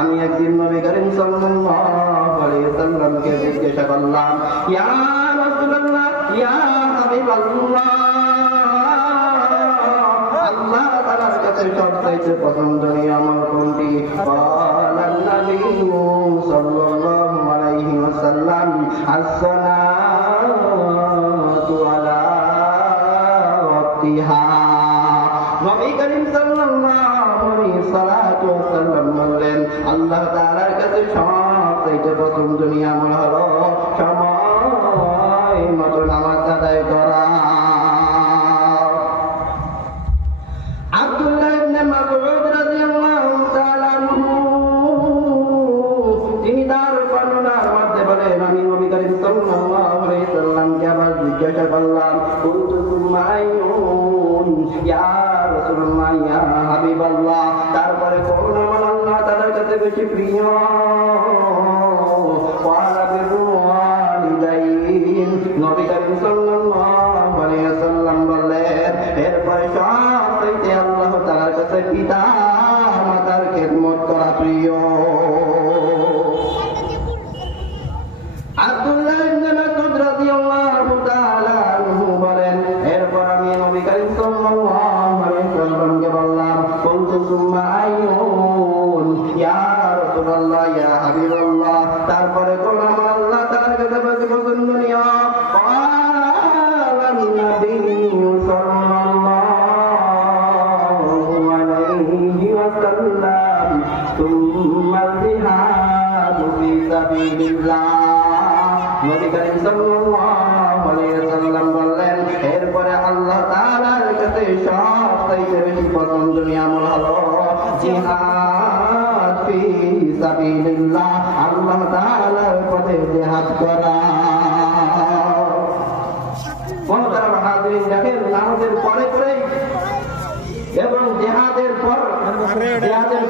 আমি একদিন নবী করিম সাল্লাল্লাহু আলাইহি ওয়াসাল্লামকে জিজ্ঞাসা করলাম, ইয়া রাসূলুল্লাহ, ইয়া হাবিবাল্লাহ, আল্লাহ তাআলার কাছে সবচেয়ে পছন্দনীয় আমল কোনটি? ক্বালান নবিয়্যু সাল্লাল্লাহু আলাইহি ওয়াসাল্লাম, as-সালাতু আলা ওয়াক্তিহা। নবী করিম সাল্লাল্লাহু আলাইহি সাল্লাতু ওয়াসাল্লাম বললেন, আল্লাহ তাআলার কাছে সবচেয়ে পছন্দনীয় আমল হলো সময় মতো নামাজ আদায় করা। আব্দুল্লাহ ইবনে মাসউদ রাদিয়াল্লাহু তাআলা আনহু তিনি তার বর্ণনার মধ্যে বলেন, আমি নবী করিম সাল্লাল্লাহু আলাইহি সাল্লামকে আবার জিজ্ঞাসা করলাম, কুনতু সুম্মা আইয়ুন, ইয়া রাসূলুল্লাহ, ইয়া হাবিবাল্লাহ, তারপরে কোন আমল আল্লাহ তাআলার কাছে বেশি প্রিয়? ক্বালা বিররুল ওয়ালিদাইন, নবী করিম সাল্লাল্লাহু আলাইহি ওয়াসাল্লাম বললেন, এরপরে সবচেয়ে আল্লাহ তাআলার কাছে পিতা মাতার খেদমত করা প্রিয়। আব্দুল্লাহ ইবনে মাসউদ রাদিয়াল্লাহু তাআলা আনহু বলেন, এরপর আমি নবী করিম সাল্লাল্লাহু আলাইহি ওয়াসাল্লামকে বললাম, কুনতু সুম্মা আইয়ুন, ইয়া রাসূলুল্লাহ, ইয়া হাবিবাল্লাহ, তারপরে কোন আমল আল্লাহ তাআলার কাছে বেশি পছন্দনীয়? ক্বালান নবিয়্যু সাল্লাল্লাহু আলাইহি ওয়াসাল্লাম, সুম্মাল জিহাদু ফী সাবিলিল্লাহ। নবী করিম সাল্লাল্লাহু আলাইহি ওয়াসাল্লাম বললেন, এরপরে আল্লাহ তাআলার কাছে সবচেয়ে বেশি পছন্দনীয় আমল হলো জিহাদ ফি সাবিলিল্লাহ, আল্লাহ তাআলার পথে জিহাদ করা। মুহতারাম হাজিরিন, দেখেন নামাজের পরে এবং জিহাদের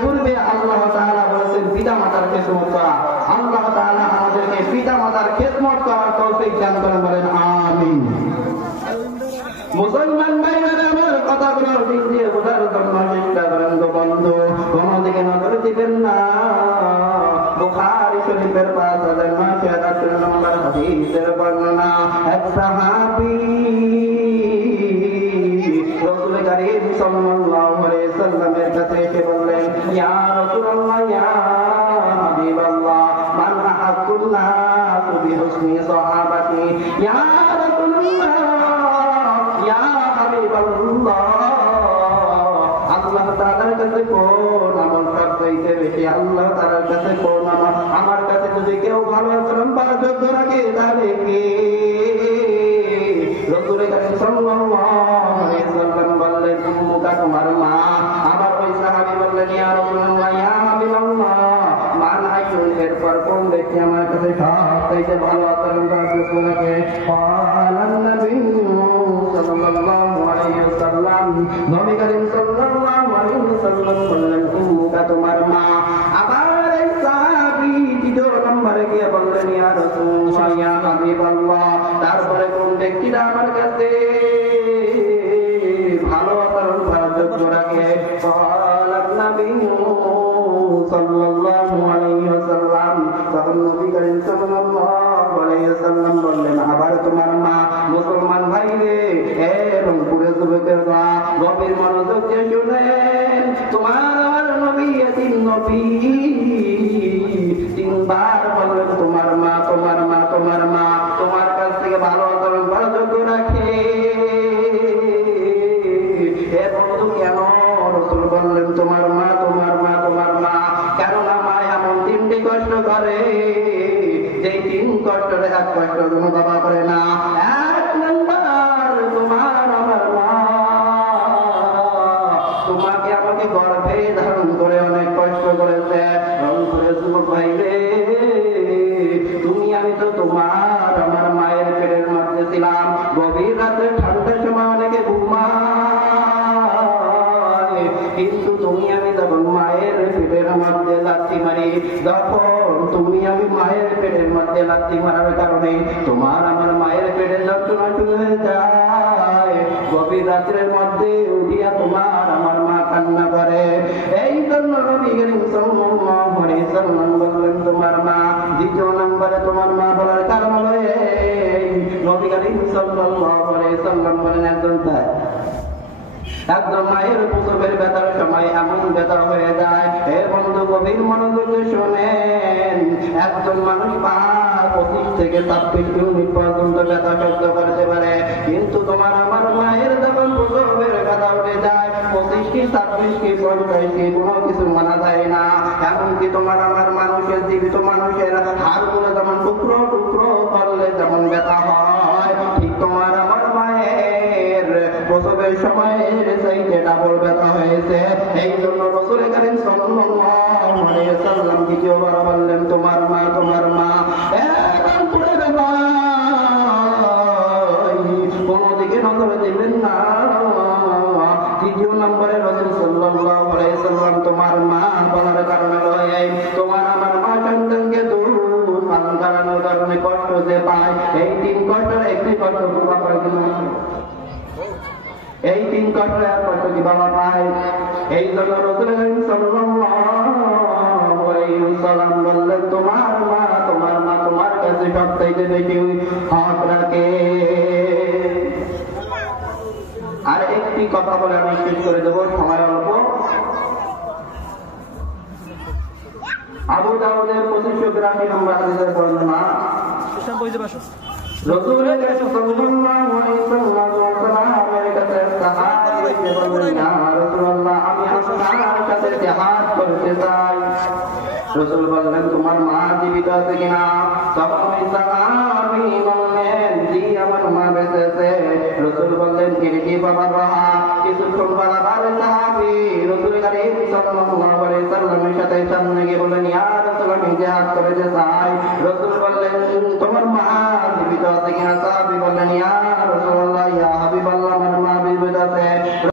পূর্বে আল্লাহ তাআলা বলেছেন পিতা মাতার খেদমত করা। আল্লাহ তাআলা আমাদেরকে পিতা মাতার খেদমত করার তৌফিক দান করেন, বলেন আমিন। মুসলমান ভাইরা আমার কথাগুলোর দিক দিয়ে বোঝার জন্য চেষ্টা করেন গো বন্ধু, কোনদিকে নজর দিবেন না। বুখারী শরীফের ৫,৯৮৮ নম্বর হাদিসের বর্ণনা, এক সাহাবী রাসূল করিম সাল্লাল্লাহু আলাইহি ওয়াসাল্লামের কাছে এসে বললেন, ইয়া রাসূলুল্লাহ, ইয়া হাবিবাল্লাহ, মান আহাক্কুন নাস বিহুসনি সাহাবাতি, ইয়া রাসূলুল্লাহ, ইয়া হাবিবাল্লাহ, আল্লাহ তাআলার কাছে কোন আমল সবচেয়ে বেশি? আল্লাহ তাআলার কাছে কোন আমল? আমার কাছে যদি কেউ ভালো আচরণ করার যোগ্য রাখে তাহলে কে? রাসূল করিম সাল্লাল্লাহু আলাইহি ওয়াসাল্লাম বললেন, উম্মুকা, তোমার মা। আবার ওই সাহাবী বললেন, ইয়া রাসূলুল্লাহ, ইয়া হাবিবাল্লাহ, মান আইয়ুন, এরপর কোন ব্যক্তি আমার কাছে সবচেয়ে ভালো আচরণ করার যোগ্য রাখে? ক্বালান নবিয়্যু সাল্লাল্লাহু আলাইহি ওয়াসাল্লাম, নবী করিম সাল্লাল্লাহু আলাইহি ওয়াসাল্লাম বললেন, উম্মুকা, তোমার মা। আবার এই সাহাবী দ্বিতীয় নম্বরে গিয়ে বললেন, ইয়া রাসূলুল্লাহ, ইয়া হাবিবাল্লাহ, তারপরে কোন ব্যক্তিটা আমার কাছে ভালো আচরণ করার যোগ্য রাখে? ক্বালান নবিয়্যু সাল্লাল্লাহু আলাইহি ওয়াসাল্লাম, তখন নবী করিম সাল্লাল্লাহু আলাইহি ওয়াসাল্লাম বললেন, আবার তোমার মা। মুসলমান ভাইরে এবং পুরো যুবকেরা গভীর মনোযোগ দিয়ে শুনেন, তোমার আমার নবী এতিম নবী তিনবার বললেন, তোমার মা, তোমার মা, তোমার মা, তোমার কাছ থেকে ভালো আচরণ করার যোগ্য রাখে। এ বন্ধু, কেন রাসূল বললেন তোমার মা, তোমার মা, তোমার মা? কেননা মা এমন তিনটি কষ্ট করে যে তিন কষ্টের এক কষ্ট কোনো বাবা করে না। এক নম্বর, তোমার আমার মা তোমাকে আমাকে গর্ভে ধারণ করে অনেক কষ্ট করেছে। যুবক ভাইরে, তুমি আমি তো তোমার আমার মায়ের পেটের মধ্যে ছিলাম। গভীর রাত্রে ঠান্ডার সময় অনেকে ঘুমায়, কিন্তু তুমি আমি যখন মায়ের পেটের মধ্যে লাথি মারি, যখন তুমি আমি মায়ের পেটের মধ্যে লাথি মারার কারণে তোমার আমার মায়ের পেটের যন্ত্রণা শুরু হয়ে যায়। গভীর রাত্রের মধ্যে উঠিয়া তোমার আমার মা কান্না করে। এই জন্য করিম সাল্লাল্লাহু আলাইহি সাল্লাম বললেন তোমার মা। দ্বিতীয় নম্বরে তোমার মা বলার কারণ হলো এই, নবী করিম সাল্লাল্লাহু আলাইহি সাল্লাম বলেন একজন মায়ের প্রসবের ব্যথার সময় এমন ব্যথা হয়ে যায়, হে বন্ধু গভীর মনোযোগে শোনেন, একজন মানুষ 25 থেকে 26 ইউনিট পর্যন্ত ব্যথা সহ্য করতে পারে, কিন্তু তোমার আমার মায়ের যখন প্রসবের ব্যথা উঠে যায় 25 কি 26 কি 50 কি কোনো কিছু মানা যায় না। এমনকি তোমার আমার মানুষের, জীবিত মানুষের হাড়গুলো যেমন টুকরো টুকরো করলে যেমন ব্যথা হয়, ঠিক তোমার আমার মায়ের প্রসবের সময়ের চাইতে ডাবল ব্যথা হয়েছে। এই জন্য রাসূল করিম সাল্লাল্লাহু আলাইহি ওয়াসাল্লাম দ্বিতীয়বার বললেন তোমার মা, তোমার মা। কোন দিকে নজর দিবেন না। তৃতীয় নম্বরে রাসূল সাল্লাল্লাহু আলাইহি ওয়াসাল্লাম তোমার মা বলার কারণে এই, তোমার আমার মা সন্তানকে দুধ পান করানোর কারণে কষ্ট যে পায়, এই 3 কষ্টের একটি কষ্ট বাবা পায় কিনা? এই 3 কষ্টের এক কষ্ট কি বাবা পায়? এই জন্য রাসূল সাল্লাল্লাহু আলাইহি ওয়াসাল্লাম বললেন তোমার মা, তোমার মা তোমার কাছে সবচাইতে বেশি হক রাখে। আর একটি কথা বলে আমি শেষ করে দেবো, সময় অল্প। আবু দাউদের 2582 নম্বর হাদিসের বর্ণনা, রাসূলের কাছে সাল্লাল্লাহু আলাইহি ওয়াসাল্লামের কাছে সাহাবী বললেন, ইয়া রাসূলুল্লাহ, আমি আপনার কাছে জিহাদ করতে চাই। রাসূল বললেন তোমার মা জীবিত আছে কিনা? তখন ওই সাহাবী বললেন, জি আমার মা বেঁচে আছে। রাসূল বললেন, কি বাবা রাহা। কিছুক্ষণ পর সাহাবী রাসূল করিম সাল্লাল্লাহু আলাইহি ওয়াসাল্লামের সাথে সামনে গিয়ে বললেন, ইয়া রাসূল, আমি জিহাদ করতে চাই। রাসূল বললেন তোমার মা জীবিত আছে কিনা? সাহাবী বললেন, ইয়া